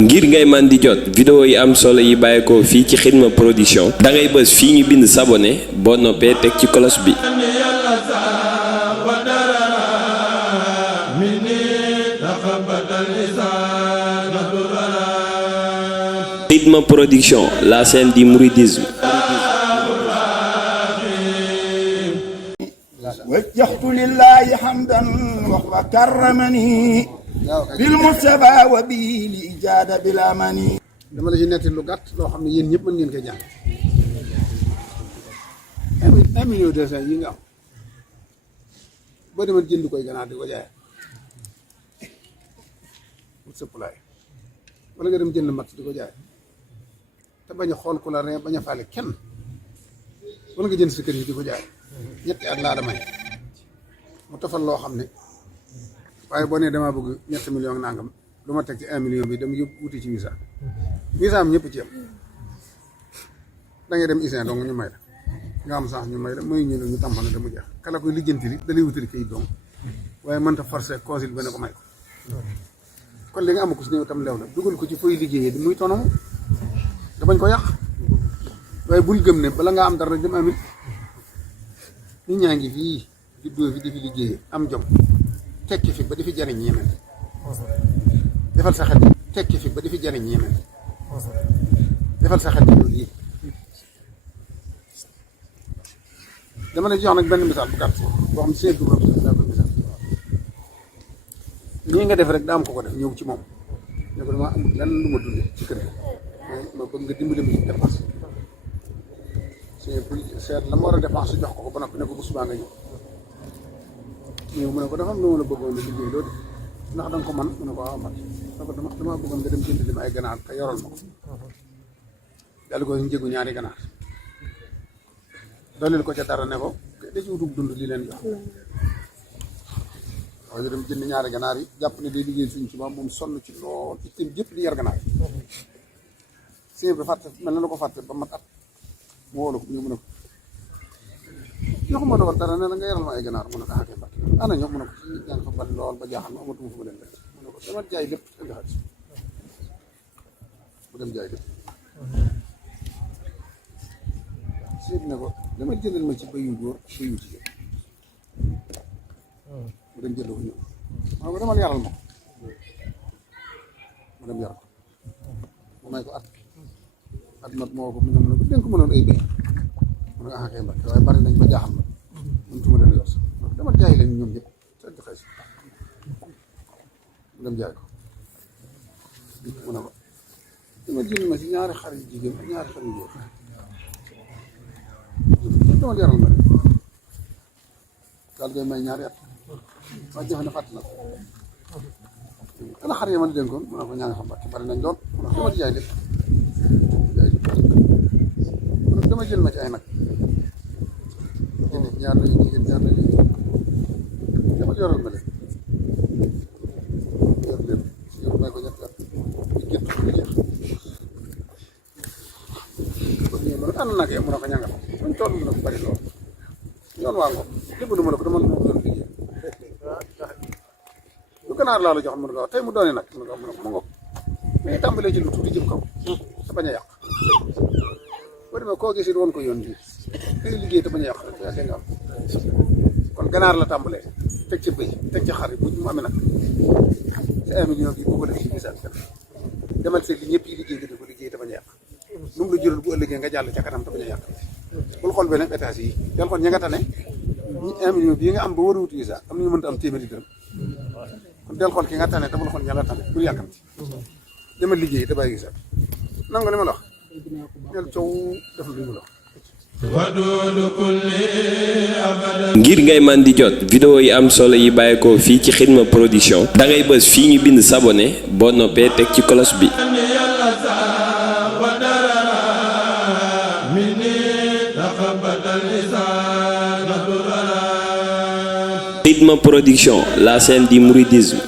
ngir ngay man di jot vidéo yi am solo yi bàyyeekoo fii ci Xidma Production da ngay bës fii ñu bind s'abonner boo noppee teg ci cloche bi. Xidma Production, la scène du mouridisme. وجهت لله حمدا وكرمني بالمصطفى وبه لإجادة بلا مني. dama la ci netti lu gàtt loo xam ne yéen ñëpp mën ngeen koy jàng 1 million 200 yi nga am boo demoon jënd koy ganaar di ko jaay pour supply wala nga dem jënd mat di ko jaay te bañ a xool ku la ree bañ a faale kenn wala nga jënd sa kër yi di ko jaay ñetti at laa damay mu tofal loo xam ne waaye boo nee damaa bëgg ñetti million nangam lu ma teg ci 1 million bi dama yóbbu wuti ci visa am ñëpp ci am da ngay dem ISIN donc ñu may la nga am sax ñu may la muy ñu ne ñu tàmbali te mu jeex kala koy lijjanti li da lay wutali kayit donc waaye mënta forcer consul ba ne ko may ko kon li nga am ko si néew tam lew na dugal ko ci fooy liggéeyee di muy tonomu da bañ ko yàq waaye bul gëm ne bala nga am dara dem amit nit ñaa ngi fii juddoo fi di fi liggéeyee am jom tekki fi ba di fi jariñ ñeneen defal sa xel tekki fi ba di fi jariñ ñeneen defal sa xel loolu yi dama lay jox nag benn misaal bu gàtt boo xam ne seen dugub daa ko misaal nii nga def rek daa am ko def ñëw ci moom ne ko damaa amul lenn lu ma dundee ci kër gi ma bëgg nga dimbali ma ci dépense seet la ma war a dépense su jox ko ba noppi ne ko bu subaa nga ñëw mu ne ko dafa am lu ma la bëggoon a liggéey loolu ndax da nga ko man mu ne ko waaw man dama bëggoon nga dem jënd li ma ay ganaar te yoral ma ko daal ko njëgu ñaari ganaar dooleel ko ca dara ne ko da ci wutub dund li leen jox waaye ñu dem jënd ñaari ganaar yi jàpp ne day liggéey suñ suba moom sonn ci lool itam jëpp di yar ganaar yi sëñ bi fàtte mel na la ko fàtte ba mat at mu wóolu ko ñu mu ne ko joxuma doon dara ne la nga yaral ma ay ganaar mu ne ko xaakee mbàkk ana ñoom mu ne ko ci ñaan fa bari lool ba jaaxal ma amatuma fu ma leen lekk mu ne ko dama jaay lépp indi xaalis mu dem jaay lépp seet ne ko dama jëndal ma ci bayu góor ak bayu jigéen mu dem jënd ko ñëw ma ne ko demal yaral ma ko mu dem yaral ko mu may ko at mat moo ko mu ne ko dénk mënoon ay béy mu ne ah kay mbàkk waaye bari nañ ba jaaxal ma mënutuma leen yor sax dama jaay leen ñoom ñëpp seen di xëy mu dem jaay ko mu ne ko dama jënd ma si ñaari xar yu jigéen ak ñaari xar yu góor dama yaral ma rek daal koy may ñaari at waaye jafe na fàtt na ko ana xar yi ma dénkoon mu ne ko ñaa nga xam mbàkk bari nañ lool mu ne ko dama jaay lépp dama jël ma ci ay nag ñaar lañu jigéen ñaar lañu dama yoral ma leen yor leen yor may ko ñetti at di gétt ko jeex ba ñëw ma ne ànd nag yow mu ne ko ñanga fa muñ toll mu ne ko bari lool yoon waa ngo lépp du ma ne ko dama moom doon liggéey lu ganaar laa la jox mu ne ko tey mu doone nag mu ne ko ma ngoog mais tàmbalee ci lu tuuti jëm kaw te bañ a yàq boo demee koo gis it woon ko yoon bi day liggéey te bañ a yàq rek yaa nga am kon ganaar la tàmbalee teg ci bëy teg ci xar yi bu mu amee nag te 1 million bi boo ko def ci misaal demal seet li ñëpp yi liggéey nga di ko liggéey te bañ a yàq nu mu la jural bu ëllëgee nga jàll ca kanam te bañ a yàq bul xool beneen étage yi del xool ñi nga tane 1 million bii nga am ba war a wuti visa am nañu mënta am téeméeri dërëm kon del xool ki nga tane te bul xool ña la tane bul yàkkamti demal liggéey te bàyyi visa nangu li ma la wax ñel coow def lu ñu la ngir ngay man di jot vidéo yi am solo yi bàyyeekoo fii ci Xidma Production da ngay bës fii ñu bind s'abonner boo noppee teg ci cloche bi. Xidma Production, la scène du mouridisme.